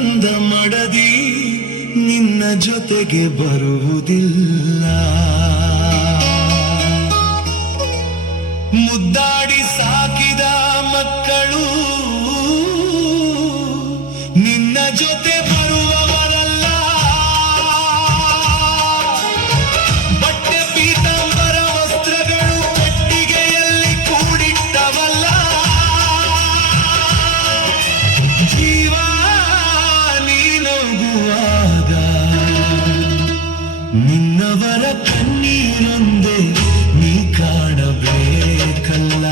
ಬಂದ ಮಡದಿ ನಿನ್ನ ಜೊತೆಗೆ ಬರುವುದಿಲ್ಲ. ಮುದ್ದಾಡಿ ಸಾಕಿದ ಮಕ್ಕಳು ನಿನ್ನ ಜೊತೆ ಬರುವವರಲ್ಲ. ಬಟ್ಟೆ ಪೀತಾಂಬರ ವಸ್ತ್ರಗಳು ಪೆಟ್ಟಿಗೆಯಲ್ಲಿ ಕೂಡಿಟ್ಟವಲ್ಲ. ಜೀವ ನೀನೋಗುವಾಗ ನಿನ್ನವರ ಕಣ್ಣೀರೊಂದೇ ನೀ ಕಾಣಬೇಕಲ್ಲ.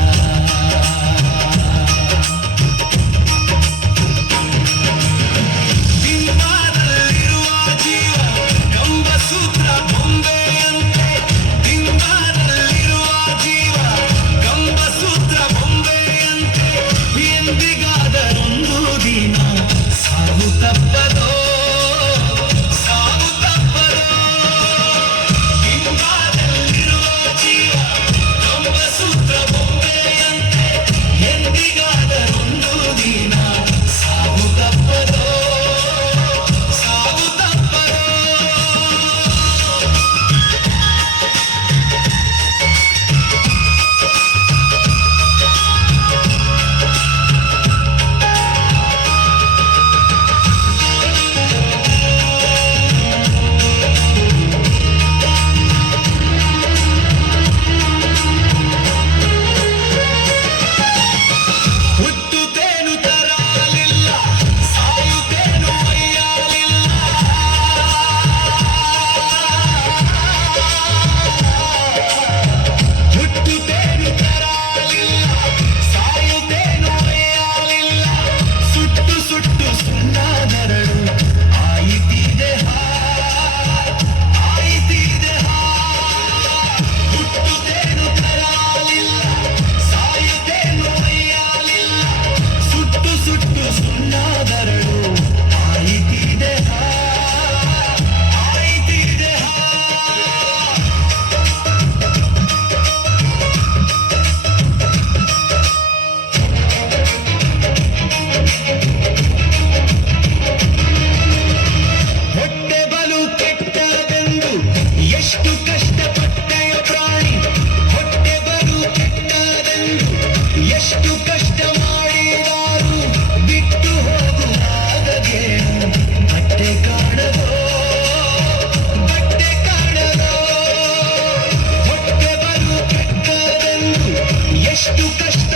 ದಿಂಬಾದಲ್ಲಿರುವ ಜೀವ ಕಂಬಸೂತ್ರ ಬೊಂಬೆಯಂತೆ. ದಿಂಬಾದಲ್ಲಿರುವ ಜೀವ ಕಂಬಸೂತ್ರ ಬೊಂಬೆಯಂತೆ. ಎಂದಿಗಾದರೊಂದು ದಿನ ಸಾವು ತಪ್ಪದೋ, ಸಾವು ತಪ್ಪದೋ. ದಿಂಬಾದಲ್ಲಿರುವ ಜೀವ ಕಂಬಸೂತ್ರ ಬೊಂಬೆಯಂತೆ. ಎಂದಿಗಾದರೊಂದು ದಿನ ಸಾವು ತಪ್ಪದೋ, ಸಾವು ತಪ್ಪದೋ. ಹುಟ್ಟುತ್ತೇನು ತರಲಿಲ್ಲ, ಸಾಯುತ್ತೇನು ಒಯ್ಯಲಿಲ್ಲ. ಹುಟ್ಟುತ್ತೇನು ತರಲಿಲ್ಲ, ಸಾಯುತ್ತೇನು ಒಯ್ಯಲಿಲ್ಲ. ಸುಟ್ಟು ಸುಟ್ಟು ಸುಣ್ಣದರಳು ಆಯಿತಿದೆ ಆಯಿತಿದೆ. ಹುಟ್ಟುತ್ತೇನು ತರಲಿಲ್ಲ, ಸಾಯುತ್ತೇನು ಒಯ್ಯಲಿಲ್ಲ. ಸುಟ್ಟು ಸುಟ್ಟು ಸುಣ್ಣದರಳು ಆಯಿತಿದೆ ಆಯಿತಿದೆ. ಹೊಟ್ಟೆ ಬಲು ಕೆಟ್ಟದೆಂದು ಎಷ್ಟು ಕಷ್ಟಪಟ್ಟೆಯ ಪ್ರಾಣಿ. ಹೊಟ್ಟೆ ಬಲು ಕೆಟ್ಟದೆಂದು ಎಷ್ಟು ಕಷ್ಟ ಮಾಡಿದಾರು ಬಿಟ್ಟು ಹೋಗುವಾಗೇನು ಬಟ್ಟೆ ಕಾಣದೋ, ಬಟ್ಟೆ ಕಾಣದೋ. ಹೊಟ್ಟೆ ಬಲು ಕೆಟ್ಟದೆಂದು ಎಷ್ಟು ಕಷ್ಟ